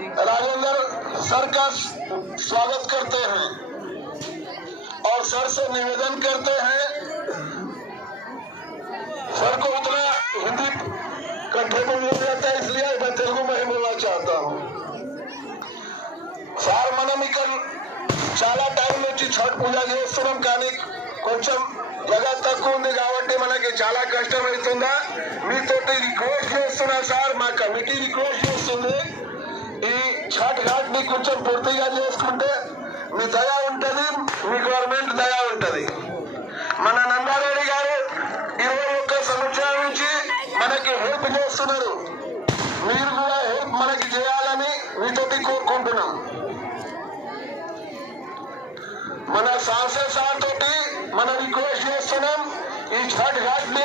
Rajendra sir का स्वागत करते हैं और सर से निवेदन करते हैं, सर को उतना हिंदी कंठे में नहीं जाता है, इसलिए मैं तेलुगु में ही बोलना चाहता हूँ। సార్ మనం ఇక్కడ చాలా టైం నుంచి ఛట్ పూజ చేస్తున్నాం, కానీ కొంచెం జగ తక్కువ ఉంది కాబట్టి మనకి చాలా కష్టం అవుతుందా. మీతోటి రిక్వెస్ట్ చేస్తున్నా సార్, మా కమిటీ రిక్వెస్ట్ చేస్తుంది, ఈ ఛట్ ఘాట్ ని కొంచెం పూర్తిగా చేసుకుంటే మీ దయ ఉంటది, మీ గవర్నమెంట్ దయ ఉంటది. మన నందారెడ్డి గారు 21 సంవత్సరాల నుంచి మనకి హెల్ప్ చేస్తున్నారు, మీరు కూడా హెల్ప్ మనకి చేయాలని మీతోటి కోరుకుంటున్నాం. మన सांसद సార్ తోటి మనం రిక్వెస్ట్ చేస్తున్నాం, ఈ ఛట్ ఘాట్ ని